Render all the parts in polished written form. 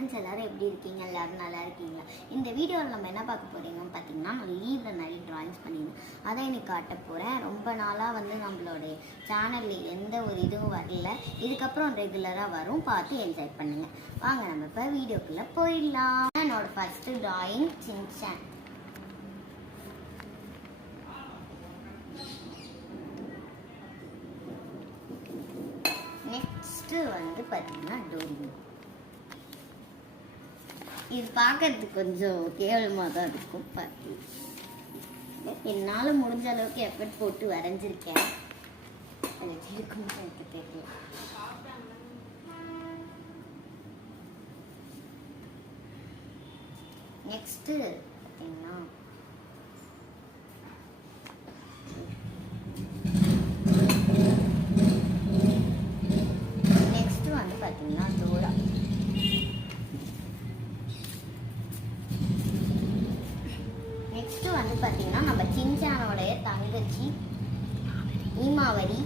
Friends எல்லோரும் எப்படி இருக்கீங்க? எல்லோரும் நல்லா இருக்கீங்களா? இந்த வீடியோவில் நம்ம என்ன பார்க்க போகிறீங்கன்னு பார்த்தீங்கன்னா, நான் லீவில் நிறைய ட்ராயிங்ஸ் பண்ணியிருந்தேன். அதை எனக்கு காட்ட போகிறேன். ரொம்ப நாளாக நம்மளுடைய சேனலில் எந்த ஒரு இதுவும் வரல. இதுக்கப்புறம் ரெகுலராக வரும், பார்த்து என்ஜாய் பண்ணுங்கள். வாங்க நம்ம இப்போ வீடியோக்குள்ளே போயிடலாம். என்னோடய ஃபஸ்ட்டு ட்ராயிங் சின்சான். நெக்ஸ்ட்டு பார்த்தீங்கன்னா டோரிமான். இது பார்க்கறதுக்கு கொஞ்சம் கேவலமாக தான் இருக்கும். பார்த்து என்னால் முடிஞ்ச அளவுக்கு எஃபர்ட் போட்டு வரைஞ்சிருக்கேன். அது இருக்குன்னு எனக்கு தெரியல. நெக்ஸ்ட்டு பார்த்தீங்கன்னா பார்த்தீங்கன்னா டோரா. நெக்ஸ்ட் பார்த்தீங்கன்னா நம்ம சின்சானோடைய தங்கச்சி ஈமாவரி.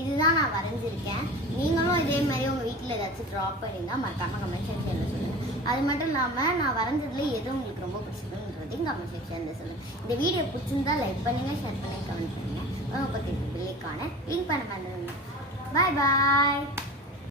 இதுதான் நான் வரைஞ்சிருக்கேன். நீங்களும் இதே மாதிரி உங்கள் வீட்டில் ஏதாச்சும் ட்ரா பண்ணிங்கன்னா மறக்காமல் கமெண்ட் செக்ஷனில் சொல்லுங்கள். அது மட்டும் இல்லாமல் நான் வரைஞ்சதுல எது உங்களுக்கு ரொம்ப பிடிச்சிருக்குன்றதையும் கமெண்ட் செக்ஷனில் சொல்லுங்கள். இந்த வீடியோ பிடிச்சிருந்தா லைக் பண்ணுங்கள், ஷேர் பண்ணுங்கள், கமெண்ட் பண்ணுங்கள். பக்கத்து பில்லைக்கான லிங்க் பண்ண பண்ணுங்க. பாய் பாய்.